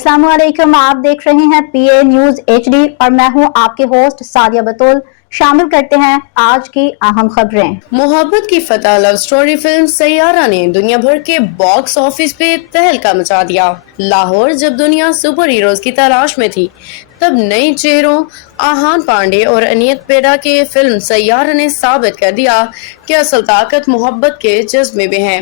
अस्सलाम वालेकुम, आप देख रहे हैं PA न्यूज HD और मैं हूं आपके होस्ट सादिया बतूल। शामिल करते हैं आज की अहम खबरें। मोहब्बत की फतह लव स्टोरी फिल्म सैयारा ने दुनिया भर के बॉक्स ऑफिस पे तहलका मचा दिया। लाहौर जब दुनिया सुपर हीरोज की तलाश में थी, तब नए चेहरों आहान पांडे और अनियत पेडा के फिल्म सैयारा ने साबित कर दिया कि असल ताकत मोहब्बत के जज्बे में है।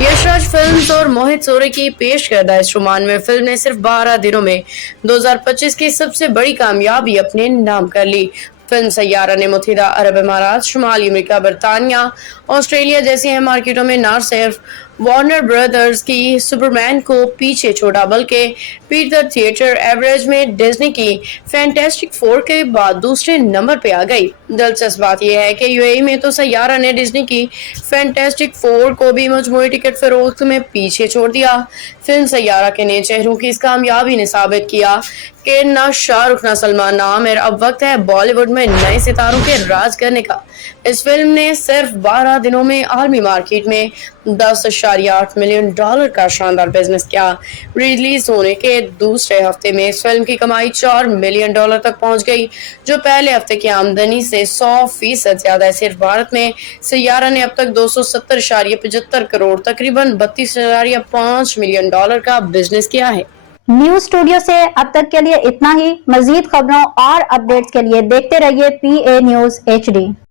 यशराज फिल्म्स और मोहित सोरे की पेश करदा इस रोमानवी फिल्म ने सिर्फ 12 दिनों में 2025 की सबसे बड़ी कामयाबी अपने नाम कर ली। फिल्म सैयारा ने मुत्तहिदा अरब इमारात, शुमाली अमेरिका, बरतानिया, ऑस्ट्रेलिया जैसी मार्केटों में न सिर्फ वार्नर ब्रदर्स की सुपरमैन को पीछे छोड़ा, बल्कि पीटर थिएटर एवरेज में डिज्नी की फैंटास्टिक फोर के बाद दूसरे नंबर पे आ गई। दिलचस्प बात यह है कि यूएई में तो सैयारा ने डिज्नी की फैंटास्टिक फोर को भी मजमूई टिकट फरोख्त में पीछे छोड़ दिया। फिल्म सैयारा के नए चेहरों की इस कामयाबी ने साबित किया कि न शाहरुख न सलमान न आमिर, अब वक्त है बॉलीवुड में नए सितारों के राज करने का। इस फिल्म ने सिर्फ 12 दिनों में आलमी मार्केट में $10.8 मिलियन का शानदार बिजनेस किया। रिलीज होने के दूसरे हफ्ते में इस फिल्म की कमाई $4 मिलियन तक पहुंच गई, जो पहले हफ्ते की आमदनी से 100% ज्यादा है। सिर्फ भारत में सैयारा ने अब तक 270.75 करोड़, तकरीबन $32.5 मिलियन का बिजनेस किया है। न्यूज स्टूडियो से अब तक के लिए इतना ही। मजीद खबरों और अपडेट्स के लिए देखते रहिए PA न्यूज HD।